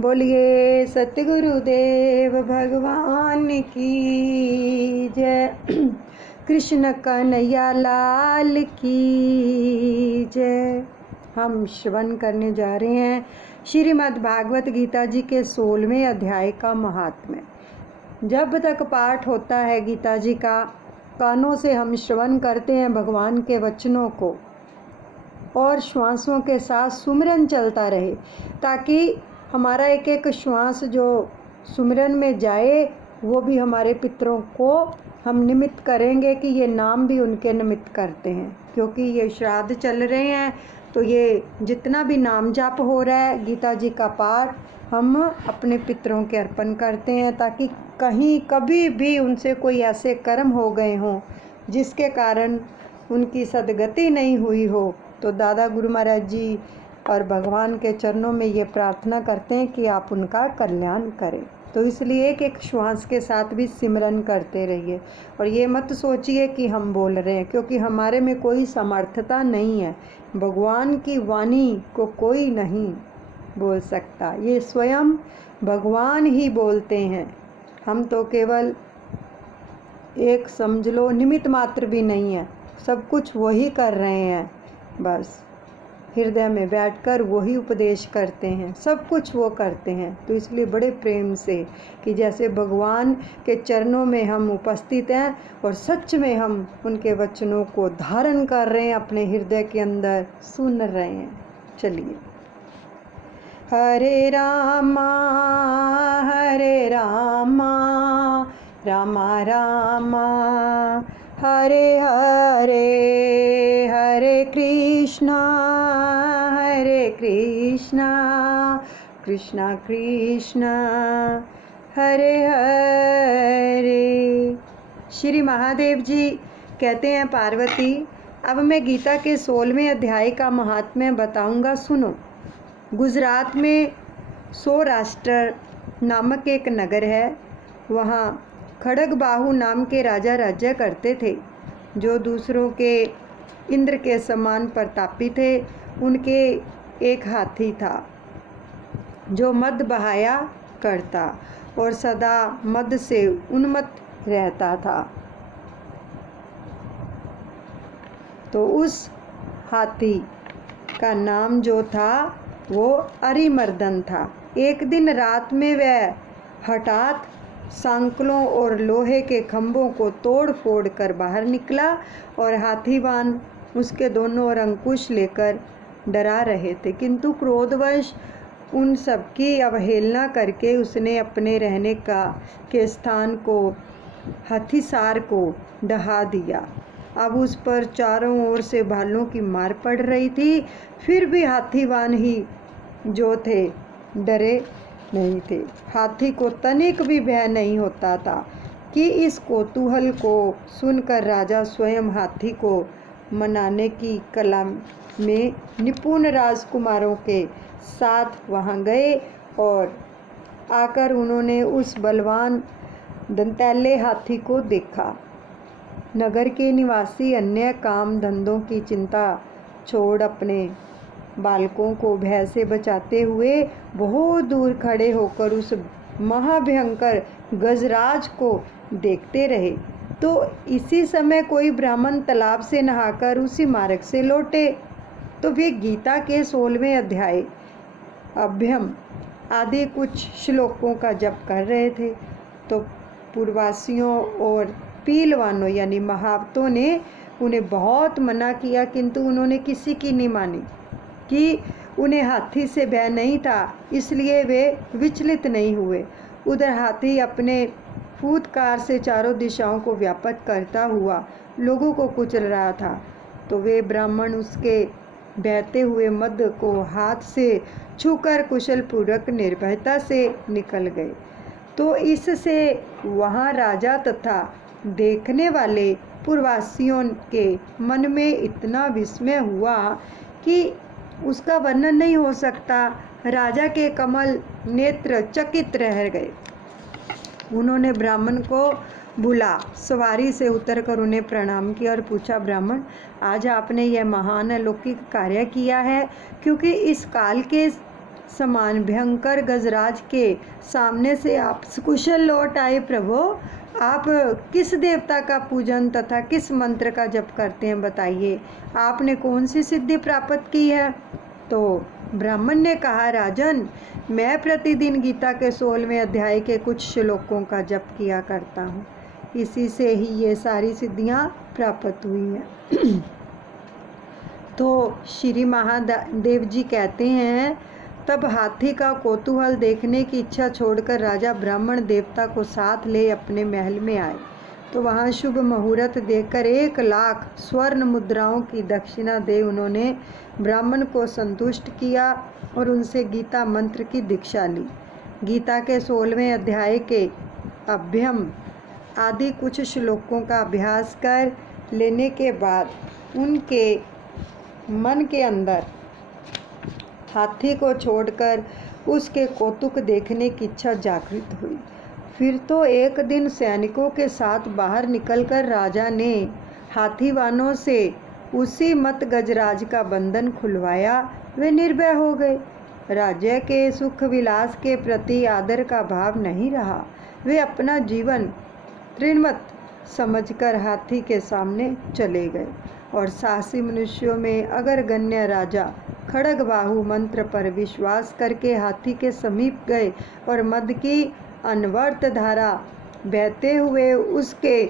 बोलिए सतगुरुदेव भगवान की जय। कृष्ण कन्हैया लाल की जय। हम श्रवण करने जा रहे हैं श्रीमद् भागवत गीता जी के 16वें अध्याय का महात्म्य। जब तक पाठ होता है गीता जी का, कानों से हम श्रवण करते हैं भगवान के वचनों को, और श्वासों के साथ सुमिरन चलता रहे, ताकि हमारा एक एक श्वास जो सुमिरन में जाए वो भी हमारे पितरों को हम निमित्त करेंगे कि ये नाम भी उनके निमित्त करते हैं। क्योंकि ये श्राद्ध चल रहे हैं, तो ये जितना भी नाम जाप हो रहा है, गीता जी का पाठ, हम अपने पितरों के अर्पण करते हैं, ताकि कहीं कभी भी उनसे कोई ऐसे कर्म हो गए हों जिसके कारण उनकी सदगति नहीं हुई हो, तो दादा गुरु महाराज जी और भगवान के चरणों में ये प्रार्थना करते हैं कि आप उनका कल्याण करें। तो इसलिए एक एक श्वास के साथ भी सिमरन करते रहिए, और ये मत सोचिए कि हम बोल रहे हैं, क्योंकि हमारे में कोई समर्थता नहीं है। भगवान की वाणी को कोई नहीं बोल सकता, ये स्वयं भगवान ही बोलते हैं। हम तो केवल एक समझ लो निमित्त मात्र भी नहीं है, सब कुछ वही कर रहे हैं। बस हृदय में बैठकर वही उपदेश करते हैं, सब कुछ वो करते हैं। तो इसलिए बड़े प्रेम से कि जैसे भगवान के चरणों में हम उपस्थित हैं और सच में हम उनके वचनों को धारण कर रहे हैं, अपने हृदय के अंदर सुन रहे हैं। चलिए। हरे रामा रामा रामा हरे हरे, हरे कृष्णा कृष्णा कृष्णा हरे हरे। श्री महादेव जी कहते हैं, पार्वती अब मैं गीता के 16वें अध्याय का महात्म्य बताऊंगा, सुनो। गुजरात में सौराष्ट्र नामक एक नगर है। वहाँ खड़गबाहु नाम के राजा राज्य करते थे, जो दूसरों के इंद्र के समान प्रतापी थे। उनके एक हाथी था जो मद बहाया करता और सदा मद से उन्मत्त रहता था। तो उस हाथी का नाम जो था वो अरिमर्दन था। एक दिन रात में वह हठात सांकलों और लोहे के खंभों को तोड़ फोड़ कर बाहर निकला, और हाथीवान उसके दोनों ओर अंकुश लेकर डरा रहे थे। किंतु क्रोधवश उन सबकी अवहेलना करके उसने अपने रहने के स्थान को, हाथीसार को ढहा दिया। अब उस पर चारों ओर से भालों की मार पड़ रही थी, फिर भी हाथीवान ही जो थे डरे नहीं थे। हाथी को तनिक भी भय नहीं होता था कि इस कौतूहल को सुनकर राजा स्वयं हाथी को मनाने की कला में निपुण राजकुमारों के साथ वहां गए, और आकर उन्होंने उस बलवान दंतैले हाथी को देखा। नगर के निवासी अन्य काम धंधों की चिंता छोड़ अपने बालकों को भय से बचाते हुए बहुत दूर खड़े होकर उस महाभयंकर गजराज को देखते रहे। तो इसी समय कोई ब्राह्मण तालाब से नहाकर उसी मार्ग से लौटे। तो वे गीता के 16वें अध्याय अभ्यम आदि कुछ श्लोकों का जप कर रहे थे। तो पूर्ववासियों और पीलवानों यानी महावतों ने उन्हें बहुत मना किया, किंतु उन्होंने किसी की नहीं मानी कि उन्हें हाथी से भय नहीं था, इसलिए वे विचलित नहीं हुए। उधर हाथी अपने फूंकार से चारों दिशाओं को व्याप्त करता हुआ लोगों को कुचल रहा था। तो वे ब्राह्मण उसके बहते हुए मद को हाथ से छूकर कुशल पूर्वक निर्भयता से निकल गए। तो इससे वहाँ राजा तथा देखने वाले पूर्ववासियों के मन में इतना विस्मय हुआ कि उसका वर्णन नहीं हो सकता। राजा के कमल नेत्र चकित रह गए। उन्होंने ब्राह्मण को बुला सवारी से उतरकर उन्हें प्रणाम किया और पूछा, ब्राह्मण आज आपने यह महान अलौकिक कार्य किया है, क्योंकि इस काल के समान भयंकर गजराज के सामने से आप कुशल लौट आए प्रभु। आप किस देवता का पूजन तथा किस मंत्र का जप करते हैं बताइए, आपने कौन सी सिद्धि प्राप्त की है। तो ब्राह्मण ने कहा, राजन, मैं प्रतिदिन गीता के 16वें अध्याय के कुछ श्लोकों का जप किया करता हूँ, इसी से ही ये सारी सिद्धियाँ प्राप्त हुई हैं। तो श्री महादेव जी कहते हैं, तब हाथी का कौतूहल देखने की इच्छा छोड़कर राजा ब्राह्मण देवता को साथ ले अपने महल में आए। तो वहाँ शुभ मुहूर्त देखकर 1,00,000 स्वर्ण मुद्राओं की दक्षिणा दे उन्होंने ब्राह्मण को संतुष्ट किया और उनसे गीता मंत्र की दीक्षा ली। गीता के 16वें अध्याय के अभ्यम आदि कुछ श्लोकों का अभ्यास कर लेने के बाद उनके मन के अंदर हाथी को छोड़कर उसके कौतुक देखने की इच्छा जागृत हुई। फिर तो एक दिन सैनिकों के साथ बाहर निकलकर राजा ने हाथीवानों से उसी मत गजराज का बंधन खुलवाया। वे निर्भय हो गए। राज्य के सुख विलास के प्रति आदर का भाव नहीं रहा। वे अपना जीवन तृणवत समझकर हाथी के सामने चले गए और साहसी मनुष्यों में अग्रगण्य राजा खड़गबाहु मंत्र पर विश्वास करके हाथी के समीप गए और मद की अनवर्त धारा बहते हुए उसके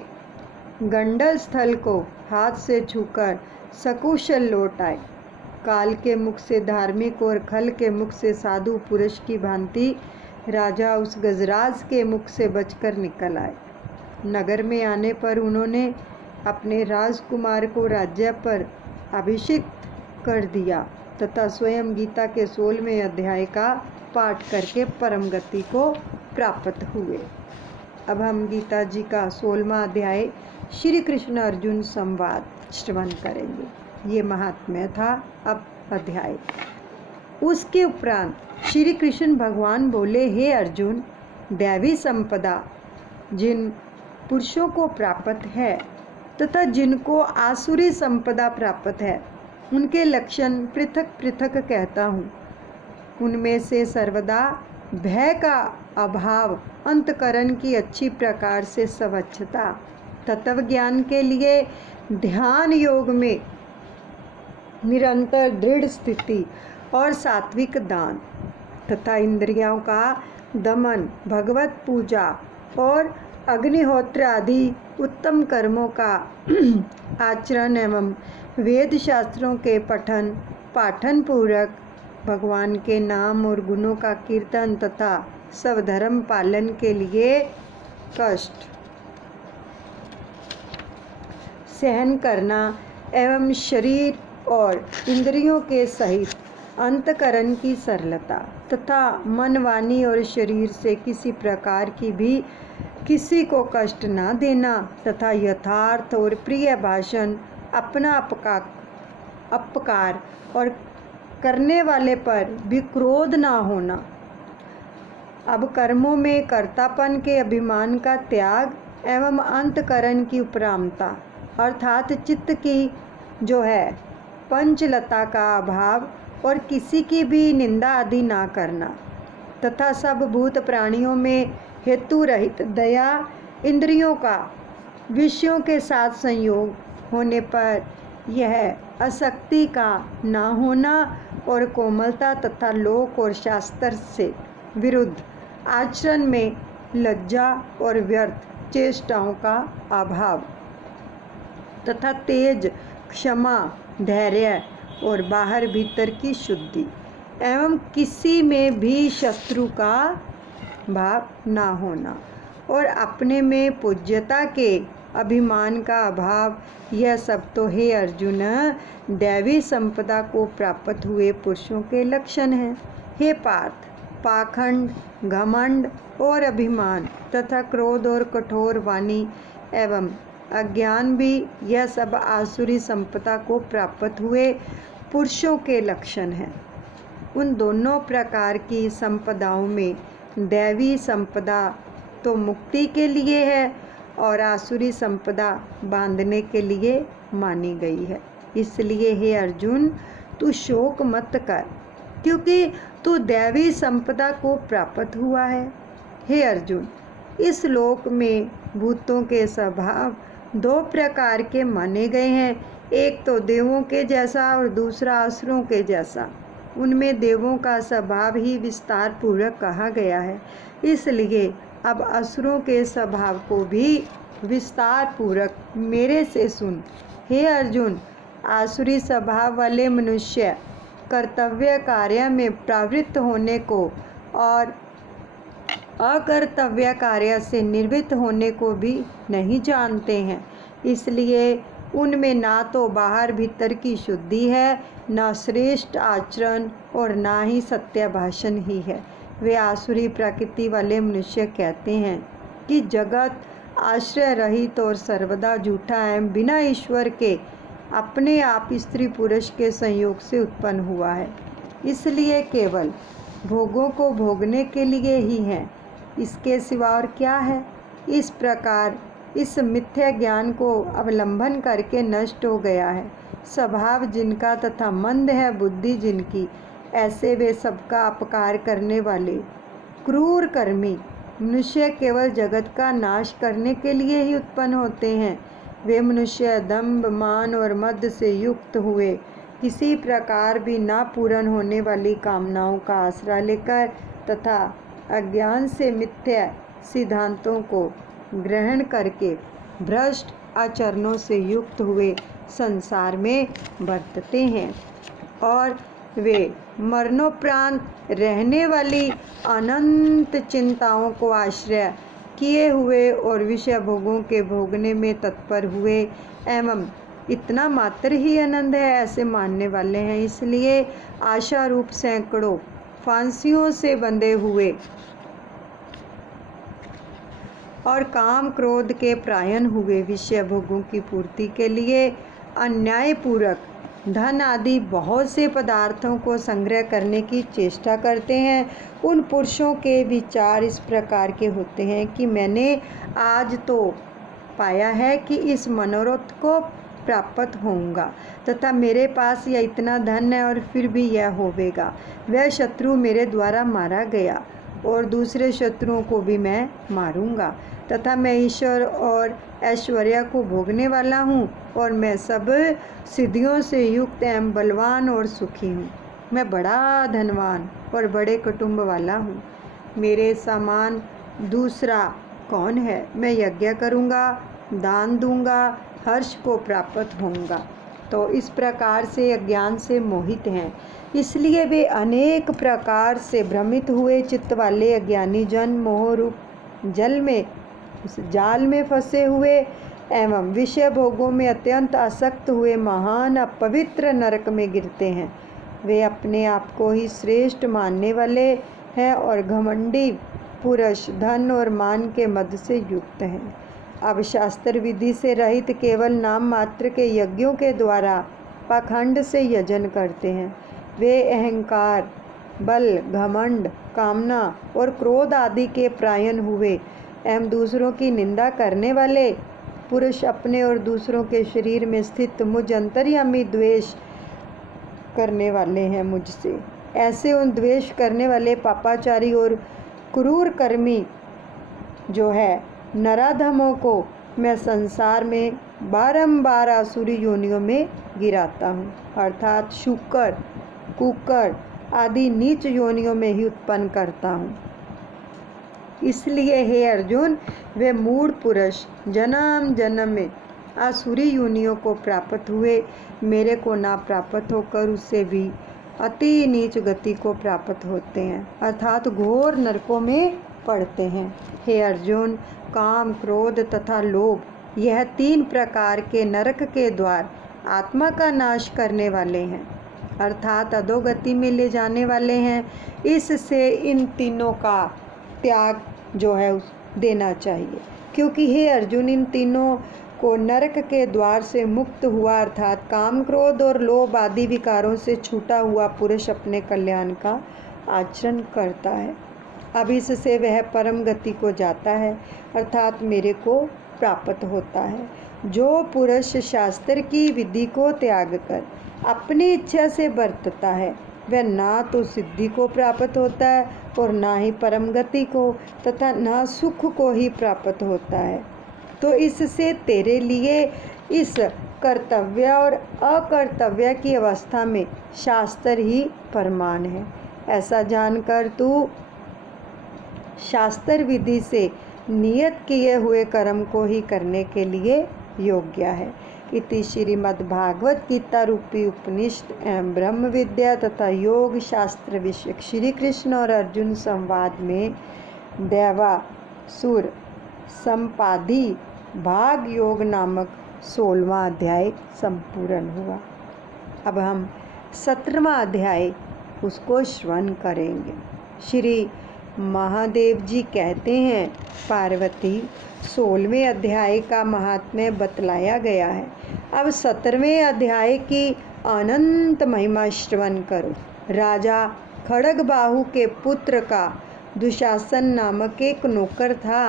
गंडल स्थल को हाथ से छूकर सकुशल लौट आए। काल के मुख से धार्मिक और खल के मुख से साधु पुरुष की भांति राजा उस गजराज के मुख से बचकर निकल आए। नगर में आने पर उन्होंने अपने राजकुमार को राज्य पर अभिषिक्त कर दिया तथा स्वयं गीता के 16वें अध्याय का पाठ करके परम गति को प्राप्त हुए। अब हम गीता जी का 16वां अध्याय श्री कृष्ण अर्जुन संवाद श्रवण करेंगे। ये महात्म्य था। अब अध्याय। उसके उपरांत श्री कृष्ण भगवान बोले, हे अर्जुन, दैवी संपदा जिन पुरुषों को प्राप्त है तथा जिनको आसुरी संपदा प्राप्त है, उनके लक्षण पृथक पृथक कहता हूँ। उनमें से सर्वदा भय का अभाव, अंतकरण की अच्छी प्रकार से स्वच्छता, तत्व ज्ञान के लिए ध्यान योग में निरंतर दृढ़ स्थिति और सात्विक दान तथा इंद्रियों का दमन, भगवत पूजा और अग्निहोत्र आदि उत्तम कर्मों का आचरण एवं वेद शास्त्रों के पठन पाठन पूर्वक भगवान के नाम और गुणों का कीर्तन तथा सब धर्म पालन के लिए कष्ट सहन करना एवं शरीर और इंद्रियों के सहित अंतकरण की सरलता तथा मन, वाणी और शरीर से किसी प्रकार की भी किसी को कष्ट ना देना तथा यथार्थ और प्रिय भाषण, अपना अपकार और करने वाले पर भी क्रोध ना होना। अब कर्मों में कर्तापन के अभिमान का त्याग एवं अंतकरण की उपरामता अर्थात चित्त की जो है पंचलता का अभाव और किसी की भी निंदा आदि ना करना तथा सब भूत प्राणियों में हेतु रहित दया, इंद्रियों का विषयों के साथ संयोग होने पर यह आसक्ति का ना होना और कोमलता तथा लोक और शास्त्र से विरुद्ध आचरण में लज्जा और व्यर्थ चेष्टाओं का अभाव तथा तेज, क्षमा, धैर्य और बाहर भीतर की शुद्धि एवं किसी में भी शत्रु का भाव ना होना और अपने में पूज्यता के अभिमान का अभाव, यह सब तो हे अर्जुन दैवी संपदा को प्राप्त हुए पुरुषों के लक्षण हैं। हे पार्थ, पाखंड, घमंड और अभिमान तथा क्रोध और कठोर वाणी एवं अज्ञान भी यह सब आसुरी संपदा को प्राप्त हुए पुरुषों के लक्षण हैं। उन दोनों प्रकार की संपदाओं में दैवी संपदा तो मुक्ति के लिए है और आसुरी संपदा बांधने के लिए मानी गई है। इसलिए हे अर्जुन, तू शोक मत कर, क्योंकि तू दैवी संपदा को प्राप्त हुआ है। हे अर्जुन, इस लोक में भूतों के स्वभाव दो प्रकार के माने गए हैं, एक तो देवों के जैसा और दूसरा असुरों के जैसा। उनमें देवों का स्वभाव ही विस्तार पूर्वक कहा गया है, इसलिए अब असुरों के स्वभाव को भी विस्तार पूर्वक मेरे से सुन। हे अर्जुन, आसुरी स्वभाव वाले मनुष्य कर्तव्य कार्य में प्रवृत्त होने को और अकर्तव्य कार्य से निवृत्त होने को भी नहीं जानते हैं, इसलिए उनमें ना तो बाहर भीतर की शुद्धि है, न श्रेष्ठ आचरण और ना ही सत्य भाषण ही है। वे आसुरी प्रकृति वाले मनुष्य कहते हैं कि जगत आश्रय रहित और सर्वदा झूठा एवं बिना ईश्वर के अपने आप स्त्री पुरुष के संयोग से उत्पन्न हुआ है, इसलिए केवल भोगों को भोगने के लिए ही है, इसके सिवा और क्या है। इस प्रकार इस मिथ्या ज्ञान को अवलंबन करके नष्ट हो गया है स्वभाव जिनका तथा मंद है बुद्धि जिनकी, ऐसे वे सबका अपकार करने वाले क्रूर कर्मी मनुष्य केवल जगत का नाश करने के लिए ही उत्पन्न होते हैं। वे मनुष्य दंभ मान और मद से युक्त हुए किसी प्रकार भी ना पूर्ण होने वाली कामनाओं का आसरा लेकर तथा अज्ञान से मिथ्या सिद्धांतों को ग्रहण करके भ्रष्ट आचरणों से युक्त हुए संसार में बरतते हैं और वे मरणोपरांत रहने वाली अनंत चिंताओं को आश्रय किए हुए और विषय भोगों के भोगने में तत्पर हुए एवं इतना मात्र ही आनंद है ऐसे मानने वाले हैं, इसलिए आशा रूप सैकड़ों फांसियों से बंधे हुए और काम क्रोध के प्रायण हुए विषय भोगों की पूर्ति के लिए अन्यायपूर्वक धन आदि बहुत से पदार्थों को संग्रह करने की चेष्टा करते हैं। उन पुरुषों के विचार इस प्रकार के होते हैं कि मैंने आज तो पाया है कि इस मनोरथ को प्राप्त होऊंगा तथा मेरे पास यह इतना धन है और फिर भी यह होवेगा। वह शत्रु मेरे द्वारा मारा गया और दूसरे शत्रुओं को भी मैं मारूंगा तथा मैं ईश्वर और ऐश्वर्य को भोगने वाला हूँ और मैं सब सिद्धियों से युक्त एवं बलवान और सुखी हूँ। मैं बड़ा धनवान और बड़े कुटुंब वाला हूँ, मेरे समान दूसरा कौन है। मैं यज्ञ करूँगा, दान दूंगा, हर्ष को प्राप्त होऊंगा। तो इस प्रकार से अज्ञान से मोहित हैं, इसलिए वे अनेक प्रकार से भ्रमित हुए चित्त वाले अज्ञानी जन मोह रूप जल में उस जाल में फंसे हुए एवं विषय भोगों में अत्यंत आसक्त हुए महान अपवित्र नरक में गिरते हैं। वे अपने आप को ही श्रेष्ठ मानने वाले हैं और घमंडी पुरुष धन और मान के मद से युक्त हैं। अब शास्त्र विधि से रहित केवल नाम मात्र के यज्ञों के द्वारा पाखंड से यजन करते हैं। वे अहंकार, बल, घमंड, कामना और क्रोध आदि के प्रायण हुए एवं दूसरों की निंदा करने वाले पुरुष अपने और दूसरों के शरीर में स्थित मुझ अंतर्यामी द्वेष करने वाले हैं मुझसे। ऐसे उन द्वेष करने वाले पापाचारी और क्रूर कर्मी जो है नराधमों को मैं संसार में बारंबार आसुरी योनियों में गिराता हूँ, अर्थात शुकर, कुकर आदि नीच योनियों में ही उत्पन्न करता हूँ। इसलिए हे अर्जुन, वे मूढ़ पुरुष जन्म जन्म में आसुरी योनियों को प्राप्त हुए मेरे को ना प्राप्त होकर उससे भी अति नीच गति को प्राप्त होते हैं, अर्थात घोर नरकों में पड़ते हैं। हे अर्जुन, काम, क्रोध तथा लोभ यह 3 प्रकार के नरक के द्वार आत्मा का नाश करने वाले हैं, अर्थात अधोगति में ले जाने वाले हैं। इससे इन तीनों का त्याग जो है देना चाहिए, क्योंकि हे अर्जुन, इन तीनों को नरक के द्वार से मुक्त हुआ अर्थात काम, क्रोध और लोभ आदि विकारों से छूटा हुआ पुरुष अपने कल्याण का आचरण करता है। अब इससे वह परम गति को जाता है, अर्थात मेरे को प्राप्त होता है। जो पुरुष शास्त्र की विधि को त्याग कर अपनी इच्छा से बरतता है वह ना तो सिद्धि को प्राप्त होता है और ना ही परम गति को, तथा ना सुख को ही प्राप्त होता है। तो इससे तेरे लिए इस कर्तव्य और अकर्तव्य की अवस्था में शास्त्र ही प्रमाण है। ऐसा जानकर तू शास्त्र विधि से नियत किए हुए कर्म को ही करने के लिए योग्य है। इति श्रीमद्भागवत गीता रूपी उपनिषद एवं ब्रह्म विद्या तथा योग शास्त्र विषयक श्री कृष्ण और अर्जुन संवाद में दैवासुर संपादी भाग योग नामक 16वां अध्याय संपूर्ण हुआ। अब हम 17वां अध्याय उसको श्रवण करेंगे। श्री महादेव जी कहते हैं, पार्वती 16वें अध्याय का महात्म्य बतलाया गया है। अब 17वें अध्याय की अनंत महिमा श्रवण करो। राजा खड़गबाहु के पुत्र का दुशासन नामक एक नौकर था।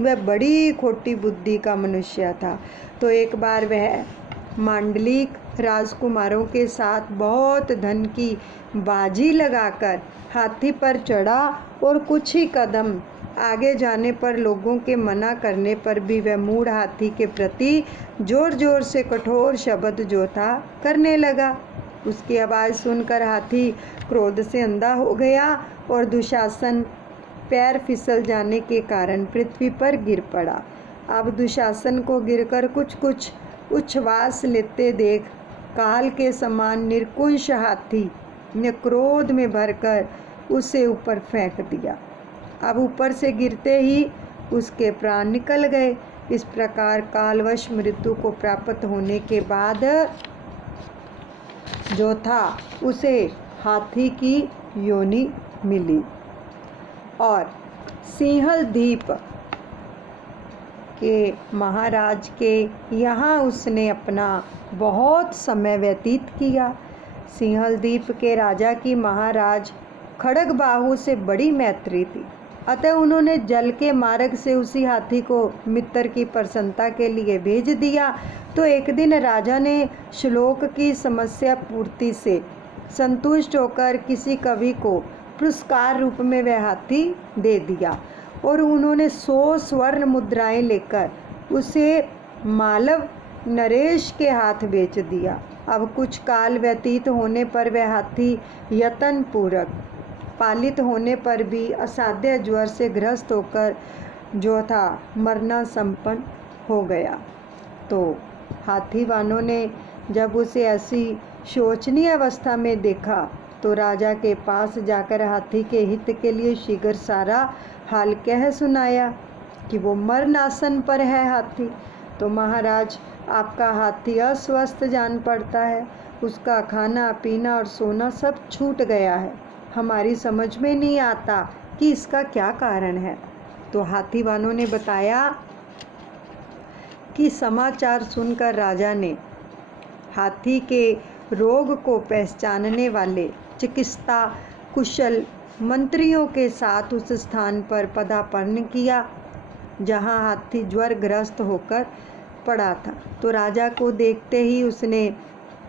वह बड़ी खोटी बुद्धि का मनुष्य था। तो एक बार वह मांडलिक राजकुमारों के साथ बहुत धन की बाजी लगाकर हाथी पर चढ़ा और कुछ ही कदम आगे जाने पर लोगों के मना करने पर भी वह मूढ़ हाथी के प्रति जोर जोर से कठोर शब्द जो था करने लगा। उसकी आवाज़ सुनकर हाथी क्रोध से अंधा हो गया और दुशासन पैर फिसल जाने के कारण पृथ्वी पर गिर पड़ा। अब दुशासन को गिरकर कुछ कुछ उच्छ्वास लेते देख काल के समान निरकुंश हाथी ने क्रोध में भरकर उसे ऊपर फेंक दिया। अब ऊपर से गिरते ही उसके प्राण निकल गए। इस प्रकार कालवश मृत्यु को प्राप्त होने के बाद जो था उसे हाथी की योनि मिली और सिंहल द्वीप के महाराज के यहाँ उसने अपना बहुत समय व्यतीत किया। सिंहल द्वीप के राजा की महाराज खड़गबाहु से बड़ी मैत्री थी, अतः उन्होंने जल के मार्ग से उसी हाथी को मित्र की प्रसन्नता के लिए भेज दिया। तो एक दिन राजा ने श्लोक की समस्या पूर्ति से संतुष्ट होकर किसी कवि को पुरस्कार रूप में वह हाथी दे दिया और उन्होंने 100 स्वर्ण मुद्राएं लेकर उसे मालव नरेश के हाथ बेच दिया। अब कुछ काल व्यतीत होने पर वह हाथी यत्न पूर्वक पालित होने पर भी असाध्य ज्वर से ग्रस्त होकर जो था मरना संपन्न हो गया। तो हाथीवानों ने जब उसे ऐसी शोचनीय अवस्था में देखा तो राजा के पास जाकर हाथी के हित के लिए शीघ्र सारा हाल कह सुनाया कि वो मरणासन पर है हाथी। तो महाराज, आपका हाथी अस्वस्थ जान पड़ता है, उसका खाना पीना और सोना सब छूट गया है। हमारी समझ में नहीं आता कि इसका क्या कारण है। तो हाथीवानों ने बताया कि समाचार सुनकर राजा ने हाथी के रोग को पहचानने वाले चिकित्सा कुशल मंत्रियों के साथ उस स्थान पर पदार्पण किया जहां हाथी ज्वरग्रस्त होकर पड़ा था। तो राजा को देखते ही उसने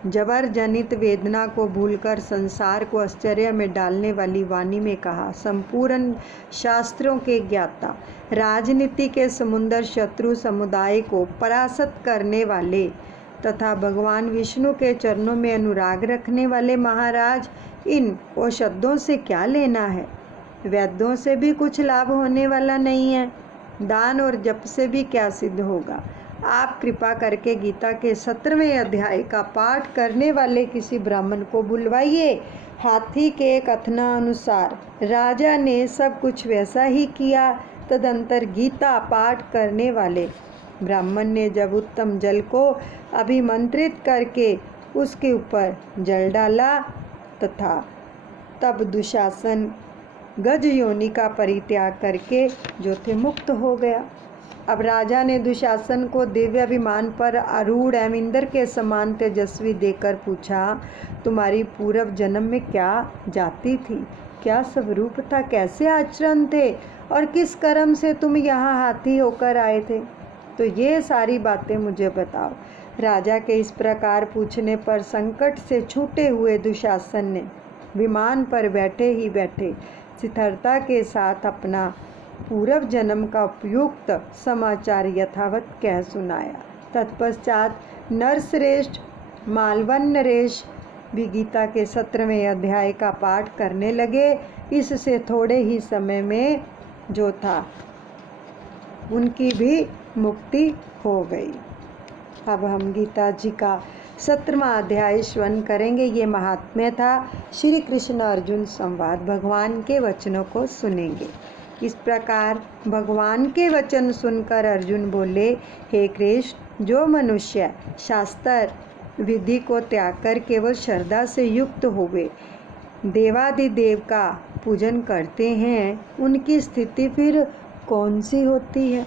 जबर जनित वेदना को भूलकर संसार को आश्चर्य में डालने वाली वाणी में कहा, संपूर्ण शास्त्रों के ज्ञाता, राजनीति के समुंदर शत्रु समुदाय को परास्त करने वाले तथा भगवान विष्णु के चरणों में अनुराग रखने वाले महाराज, इन औषधों से क्या लेना है? वैद्यों से भी कुछ लाभ होने वाला नहीं है। दान और जप से भी क्या सिद्ध होगा? आप कृपा करके गीता के 17वें अध्याय का पाठ करने वाले किसी ब्राह्मण को बुलवाइए। हाथी के कथनानुसार राजा ने सब कुछ वैसा ही किया। तदंतर गीता पाठ करने वाले ब्राह्मण ने जब उत्तम जल को अभिमंत्रित करके उसके ऊपर जल डाला तथा तब दुशासन गज योनि का परित्याग करके जो थे मुक्त हो गया। अब राजा ने दुशासन को दिव्य अभिमान पर आरूढ़ एवं इंद्र के समान तेजस्वी देकर पूछा, तुम्हारी पूर्व जन्म में क्या जाति थी, क्या स्वरूप था, कैसे आचरण थे और किस कर्म से तुम यहाँ हाथी होकर आए थे? तो ये सारी बातें मुझे बताओ। राजा के इस प्रकार पूछने पर संकट से छूटे हुए दुशासन ने विमान पर बैठे ही बैठे स्थिरता के साथ अपना पूर्व जन्म का उपयुक्त समाचार यथावत कह सुनाया। तत्पश्चात नरश्रेष्ठ मालवन नरेश भी गीता के 17वें अध्याय का पाठ करने लगे। इससे थोड़े ही समय में जो था उनकी भी मुक्ति हो गई। अब हम गीता जी का 17वां अध्याय श्रवण करेंगे। ये महात्म्य था श्री कृष्ण अर्जुन संवाद। भगवान के वचनों को सुनेंगे। इस प्रकार भगवान के वचन सुनकर अर्जुन बोले, हे कृष्ण, जो मनुष्य शास्त्र विधि को त्याग कर केवल श्रद्धा से युक्त हुए देवादिदेव का पूजन करते हैं, उनकी स्थिति फिर कौन सी होती है?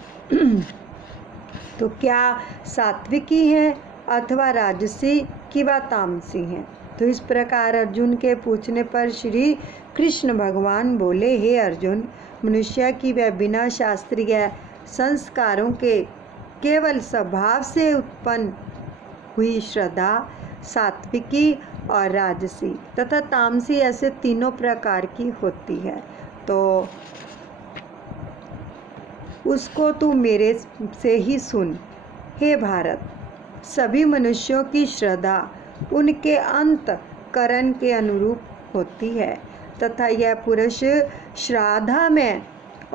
तो क्या सात्विकी है अथवा राजसी कि व तामसी हैं? तो इस प्रकार अर्जुन के पूछने पर श्री कृष्ण भगवान बोले, हे अर्जुन, मनुष्य की वह बिना शास्त्रीय संस्कारों के केवल स्वभाव से उत्पन्न हुई श्रद्धा सात्विकी और राजसी तथा तामसी ऐसे तीनों प्रकार की होती है। तो उसको तू मेरे से ही सुन। हे भारत, सभी मनुष्यों की श्रद्धा उनके अंतःकरण के अनुरूप होती है तथा यह पुरुष श्रद्धा में,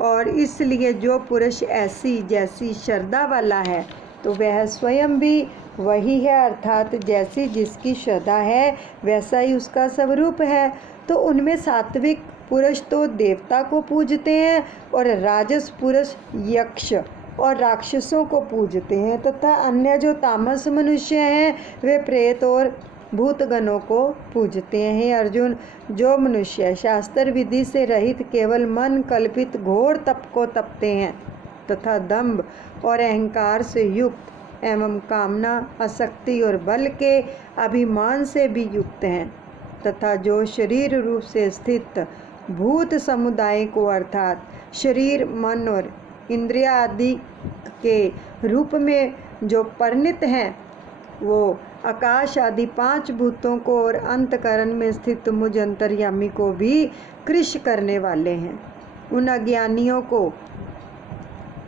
और इसलिए जो पुरुष ऐसी जैसी श्रद्धा वाला है तो वह स्वयं भी वही है, अर्थात जैसी जिसकी श्रद्धा है वैसा ही उसका स्वरूप है। तो उनमें सात्विक पुरुष तो देवता को पूजते हैं और राजस पुरुष यक्ष और राक्षसों को पूजते हैं तथा अन्य जो तामस मनुष्य हैं वे प्रेत और भूतगणों को पूजते हैं। हे अर्जुन, जो मनुष्य शास्त्र विधि से रहित केवल मन कल्पित घोर तप को तपते हैं तथा दंभ और अहंकार से युक्त एवं कामना, आसक्ति और बल के अभिमान से भी युक्त हैं तथा जो शरीर रूप से स्थित भूत समुदाय को अर्थात शरीर, मन और इंद्रिया आदि के रूप में जो परिणित हैं, वो आकाश आदि 5 भूतों को और अंतकरण में स्थित मुझ अंतर्यामी को भी कृश करने वाले हैं। उन अज्ञानियों को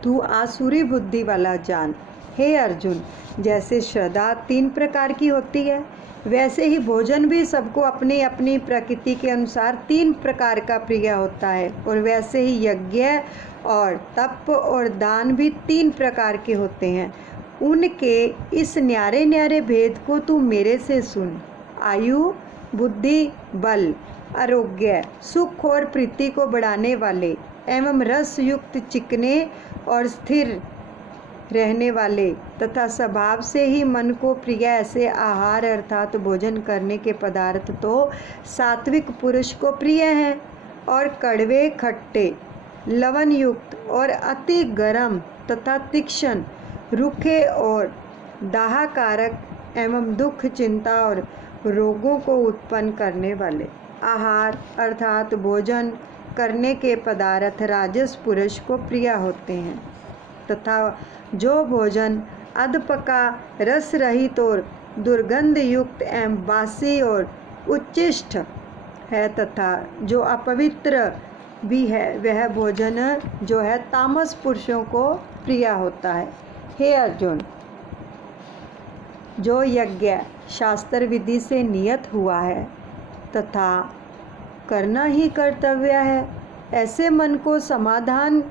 तू आसुरी बुद्धि वाला जान। हे अर्जुन, जैसे श्रद्धा 3 प्रकार की होती है, वैसे ही भोजन भी सबको अपनी अपनी प्रकृति के अनुसार 3 प्रकार का प्रिय होता है, और वैसे ही यज्ञ और तप और दान भी 3 प्रकार के होते हैं। उनके इस न्यारे न्यारे भेद को तू मेरे से सुन। आयु, बुद्धि, बल, आरोग्य, सुख और प्रीति को बढ़ाने वाले एवं रस युक्त चिकने और स्थिर रहने वाले तथा स्वभाव से ही मन को प्रिय ऐसे आहार अर्थात भोजन करने के पदार्थ तो सात्विक पुरुष को प्रिय हैं, और कड़वे, खट्टे, लवण युक्त और अति गर्म तथा तीक्ष्ण, रूखे और दाहकारक एवं दुख, चिंता और रोगों को उत्पन्न करने वाले आहार अर्थात भोजन करने के पदार्थ राजस पुरुष को प्रिय होते हैं तथा जो भोजन अधपका, रस रहित और दुर्गंध युक्त एवं बासी और उच्छिष्ट है तथा जो अपवित्र भी है, वह भोजन जो है तामस पुरुषों को प्रिय होता है। हे अर्जुन, जो यज्ञ शास्त्र विधि से नियत हुआ है तथा करना ही कर्तव्य है, ऐसे मन को समाधान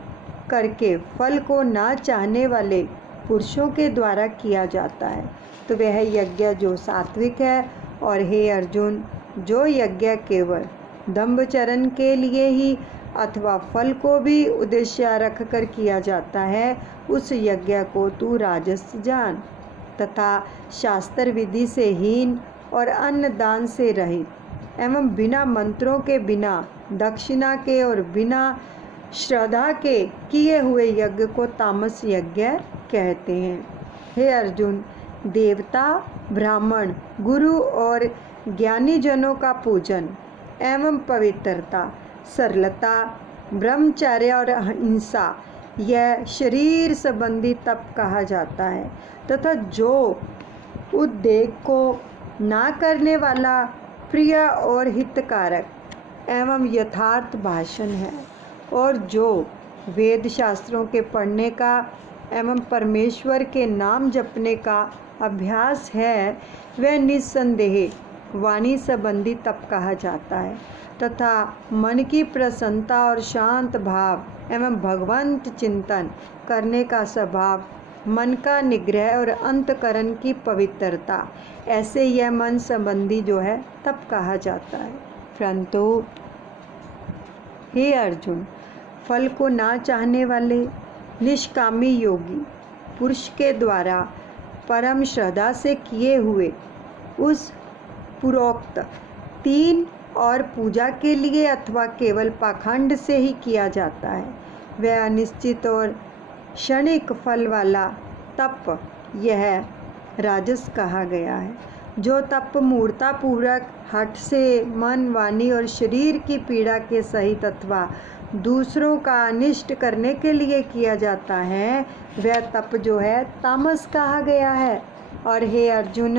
करके फल को ना चाहने वाले पुरुषों के द्वारा किया जाता है, तो वह यज्ञ जो सात्विक है। और हे अर्जुन, जो यज्ञ केवल दंभचरण के लिए ही अथवा फल को भी उद्देश्य रखकर किया जाता है, उस यज्ञ को तू राजस जान तथा शास्त्र विधि से हीन और अन्न दान से रहित एवं बिना मंत्रों के, बिना दक्षिणा के और बिना श्रद्धा के किए हुए यज्ञ को तामस यज्ञ कहते हैं। हे अर्जुन, देवता, ब्राह्मण, गुरु और ज्ञानी जनों का पूजन एवं पवित्रता, सरलता, ब्रह्मचर्य और अहिंसा, यह शरीर संबंधी तप कहा जाता है तथा जो उद्योग को ना करने वाला प्रिय और हितकारक एवं यथार्थ भाषण है, और जो वेद शास्त्रों के पढ़ने का एवं परमेश्वर के नाम जपने का अभ्यास है, वह निस्संदेह वाणी संबंधी तप कहा जाता है तथा मन की प्रसन्नता और शांत भाव एवं भगवंत चिंतन करने का स्वभाव, मन का निग्रह और अंतकरण की पवित्रता, ऐसे यह मन संबंधी जो है तप कहा जाता है। परंतु हे अर्जुन, फल को ना चाहने वाले निष्कामी योगी पुरुष के द्वारा परम श्रद्धा से किए हुए उस पूर्वोक्त 3 और पूजा के लिए अथवा केवल पाखंड से ही किया जाता है, वह अनिश्चित और क्षणिक फल वाला तप यह राजस कहा गया है। जो तप मूर्तापूर्वक हठ से मन, वाणी और शरीर की पीड़ा के सहित अथवा दूसरों का अनिष्ट करने के लिए किया जाता है, वह तप जो है तामस कहा गया है। और हे अर्जुन,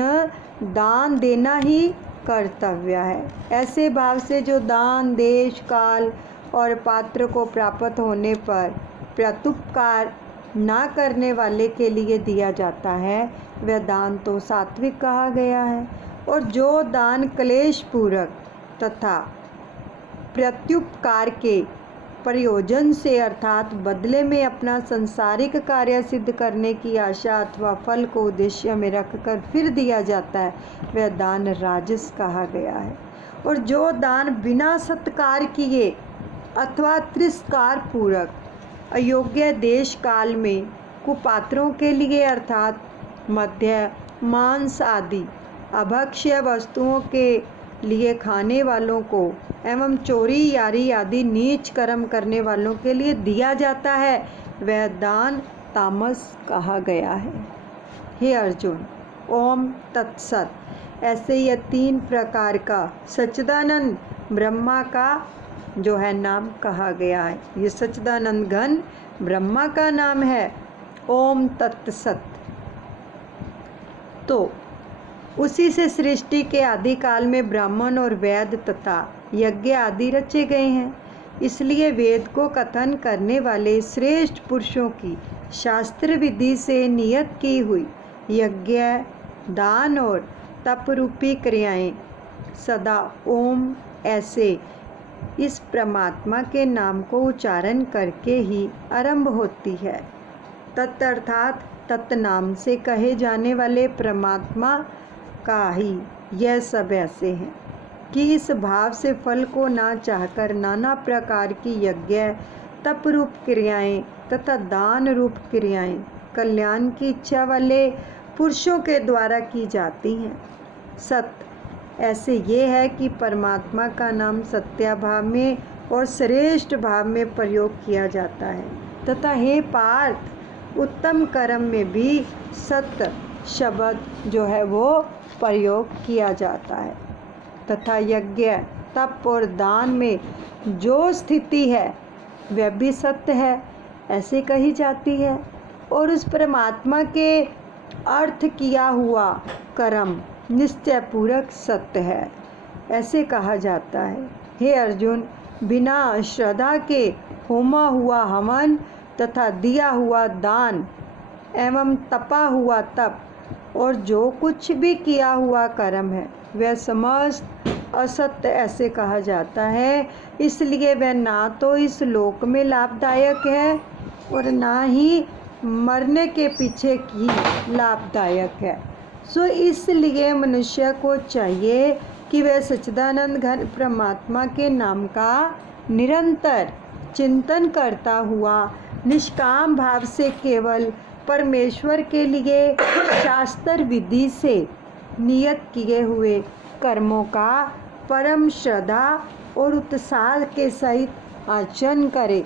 दान देना ही कर्तव्य है। ऐसे भाव से जो दान देश काल और पात्र को प्राप्त होने पर प्रत्युपकार ना करने वाले के लिए दिया जाता है, वह दान तो सात्विक कहा गया है। और जो दान क्लेश पूर्वक तथा प्रत्युपकार के प्रयोजन से अर्थात बदले में अपना संसारिक कार्य सिद्ध करने की आशा अथवा फल को उद्देश्य में रखकर फिर दिया जाता है, वह दान राजस कहा गया है। और जो दान बिना सत्कार किए अथवा तिरस्कार पूर्वक अयोग्य देश काल में कुपात्रों के लिए अर्थात मध्य, मांस आदि अभक्ष्य वस्तुओं के लिए खाने वालों को एवं चोरी यारी आदि नीच कर्म करने वालों के लिए दिया जाता है, वह दान तामस कहा गया है। हे अर्जुन, ओम तत्सत ऐसे यह 3 प्रकार का सच्चिदानंद ब्रह्मा का जो है नाम कहा गया है। ये सच्चिदानंद घन ब्रह्मा का नाम है। ओम तत्सत। तो उसी से सृष्टि के आदि काल में ब्राह्मण और वेद तथा यज्ञ आदि रचे गए हैं। इसलिए वेद को कथन करने वाले श्रेष्ठ पुरुषों की शास्त्र विधि से नियत की हुई यज्ञ, दान और तप रूपी क्रियाएं सदा ओम ऐसे इस परमात्मा के नाम को उच्चारण करके ही आरंभ होती है। तत् अर्थात तत्नाम से कहे जाने वाले परमात्मा का ही यह सब ऐसे हैं कि इस भाव से फल को ना चाहकर नाना प्रकार की यज्ञ, तप रूप क्रियाएं तथा दान रूप क्रियाएं कल्याण की इच्छा वाले पुरुषों के द्वारा की जाती हैं। सत्य ऐसे ये है कि परमात्मा का नाम सत्या भाव में और श्रेष्ठ भाव में प्रयोग किया जाता है तथा हे पार्थ, उत्तम कर्म में भी सत्य शब्द जो है वो प्रयोग किया जाता है तथा यज्ञ, तप और दान में जो स्थिति है वह भी सत्य है ऐसे कही जाती है। और उस परमात्मा के अर्थ किया हुआ कर्म निश्चय पूर्वक सत्य है ऐसे कहा जाता है। हे अर्जुन, बिना श्रद्धा के होमा हुआ हवन तथा दिया हुआ दान एवं तपा हुआ तप और जो कुछ भी किया हुआ कर्म है वह समस्त असत्य ऐसे कहा जाता है। इसलिए वह ना तो इस लोक में लाभदायक है और ना ही मरने के पीछे की लाभदायक है। सो इसलिए मनुष्य को चाहिए कि वह सच्चिदानंद घन परमात्मा के नाम का निरंतर चिंतन करता हुआ निष्काम भाव से केवल परमेश्वर के लिए शास्त्र विधि से नियत किए हुए कर्मों का परम श्रद्धा और उत्साह के सहित आचरण करे।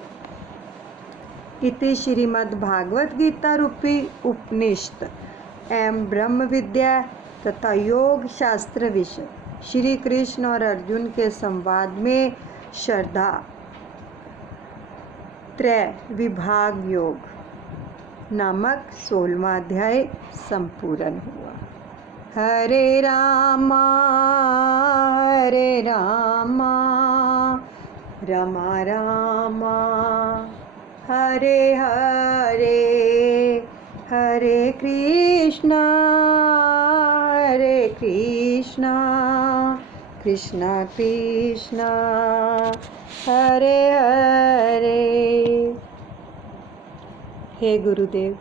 इति श्रीमद् भागवत गीता रूपी उपनिषद एवं ब्रह्म विद्या तथा योग शास्त्र विषय श्री कृष्ण और अर्जुन के संवाद में श्रद्धा त्रय विभाग योग नामक 16वां अध्याय संपूर्ण हुआ। हरे रामा रामा रामा हरे हरे, हरे कृष्णा कृष्णा कृष्णा हरे हरे। हे गुरुदेव,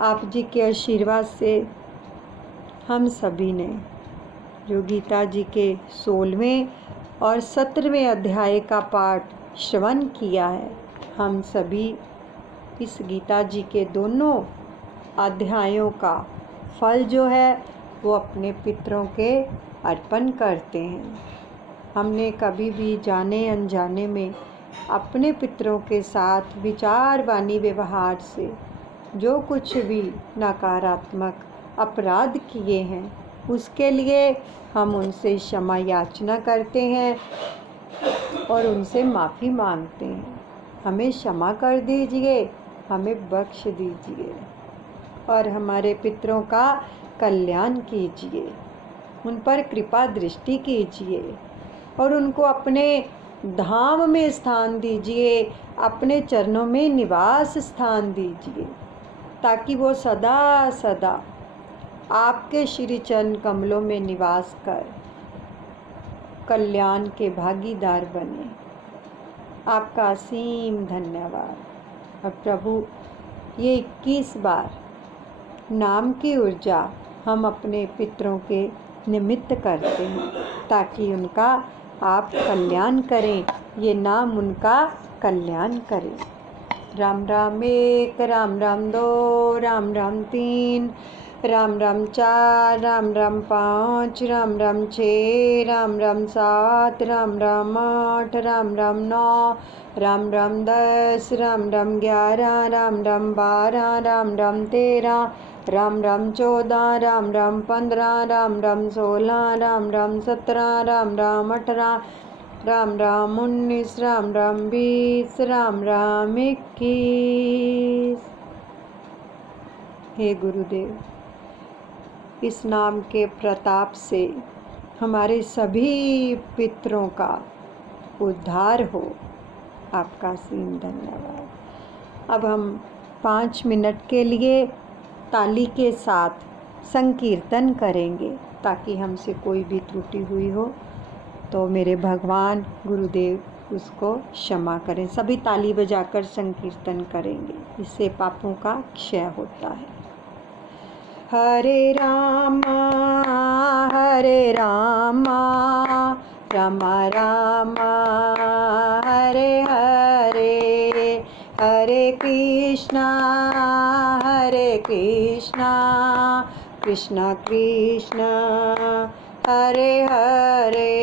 आप जी के आशीर्वाद से हम सभी ने जो गीता जी के 16वें और 17वें अध्याय का पाठ श्रवण किया है, हम सभी इस गीता जी के दोनों अध्यायों का फल जो है वो अपने पितरों के अर्पण करते हैं। हमने कभी भी जाने अनजाने में अपने पितरों के साथ विचार वाणी व्यवहार से जो कुछ भी नकारात्मक अपराध किए हैं, उसके लिए हम उनसे क्षमा याचना करते हैं और उनसे माफ़ी मांगते हैं। हमें क्षमा कर दीजिए, हमें बख्श दीजिए और हमारे पितरों का कल्याण कीजिए, उन पर कृपा दृष्टि कीजिए और उनको अपने धाम में स्थान दीजिए, अपने चरणों में निवास स्थान दीजिए, ताकि वो सदा सदा आपके श्री चरण कमलों में निवास कर कल्याण के भागीदार बने। आपका असीम धन्यवाद। और प्रभु, ये 21 बार नाम की ऊर्जा हम अपने पितरों के निमित्त करते हैं, ताकि उनका आप कल्याण करें, ये नाम उनका कल्याण करें। राम राम 1, राम राम 2, राम राम 3, राम राम 4, राम राम 5, राम राम 6, राम राम 7, राम राम 8, राम राम 9, राम राम 10, राम राम 11, राम राम 12, राम राम 13, राम राम 14, राम राम 15, राम राम 16, राम राम 17, राम राम 18, राम राम 19, राम राम 20, राम राम 21। हे गुरुदेव, इस नाम के प्रताप से हमारे सभी पितरों का उद्धार हो। आपका असीम धन्यवाद। अब हम 5 मिनट के लिए ताली के साथ संकीर्तन करेंगे, ताकि हमसे कोई भी त्रुटि हुई हो तो मेरे भगवान गुरुदेव उसको क्षमा करें। सभी ताली बजाकर संकीर्तन करेंगे, इससे पापों का क्षय होता है। हरे रामा रामा रामा हरे हरे, हरे कृष्णा कृष्णा कृष्णा हरे हरे।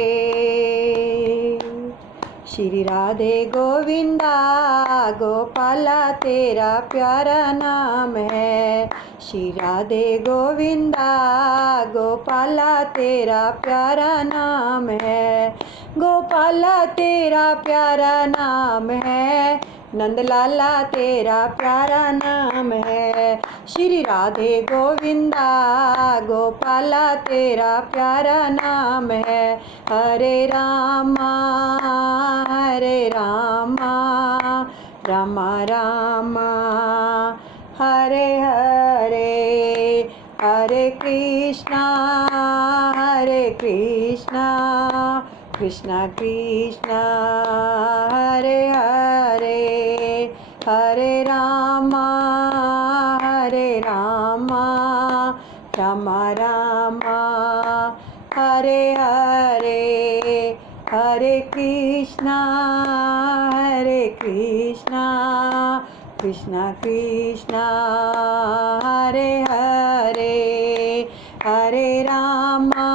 श्री राधे गोविंदा गोपाला तेरा प्यारा नाम है। श्री राधे गोविंदा गोपाला तेरा प्यारा नाम है। गोपाला तेरा प्यारा नाम है, नंदलाला तेरा प्यारा नाम है। श्री राधे गोविंदा गोपाला तेरा प्यारा नाम है। हरे रामा रामा रामा हरे हरे, हरे कृष्णा कृष्णा कृष्णा हरे हरे, हरे रामा रामा रामा हरे हरे, हरे कृष्णा कृष्णा कृष्णा हरे हरे, हरे रामा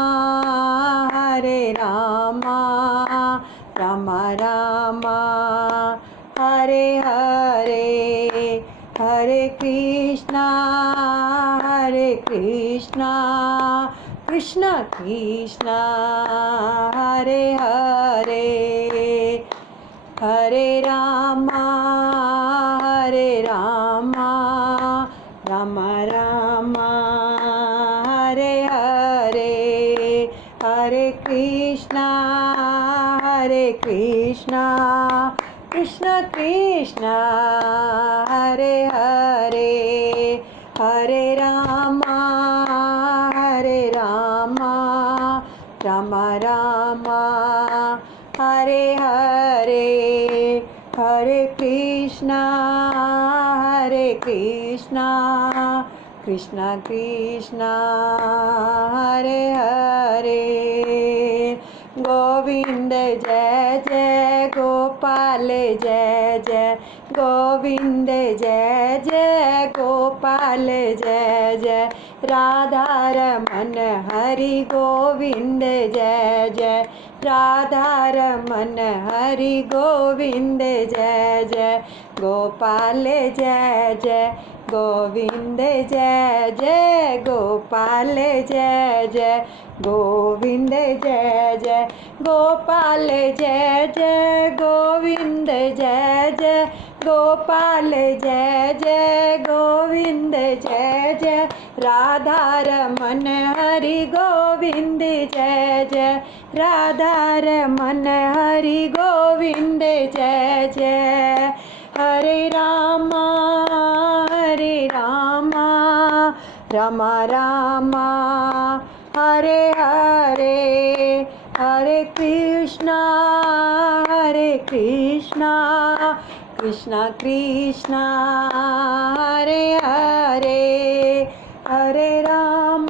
रामा रामा हरे हरे, हरे कृष्णा कृष्णा कृष्णा हरे हरे, हरे रामा रामा रामा कृष्ण कृष्ण हरे हरे, हरे रामा राम राम हरे हरे, हरे कृष्णा कृष्ण कृष्ण हरे हरे। गोविंद जय जय गोपाल जय जय, गोविंद जय जय गोपाल जय जय, राधा रमन हरि गोविंद जय जय, राधा रमन हरि गोविंद जय जय, गोपाल जय जय गोविंद जय जय, गोपाल जय जय गोविंद जय जय, गोपाल जय जय गोविंद जय जय, गोपाल जय जय गोविंद जय जय, राधा रमन हरि गोविंद जय जय, राधा रमन हरि गोविंद जय जय। हरे रामा राम राम हरे हरे, हरे कृष्णा कृष्ण कृष्ण हरे हरे, हरे राम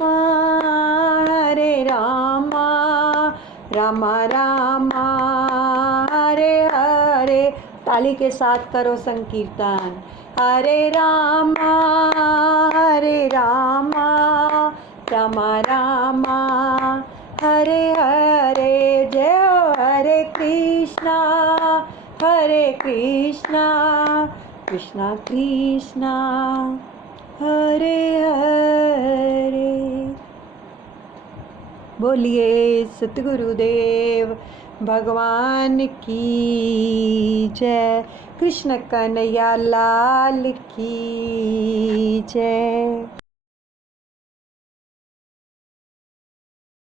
राम राम हरे हरे। ताली के साथ करो संकीर्तन। हरे राम राम राम हरे हरे, जय हो हरे कृष्णा कृष्ण कृष्ण हरे हरे। बोलिए सतगुरुदेव भगवान की जय, कृष्ण कन्हैया लाल की जय।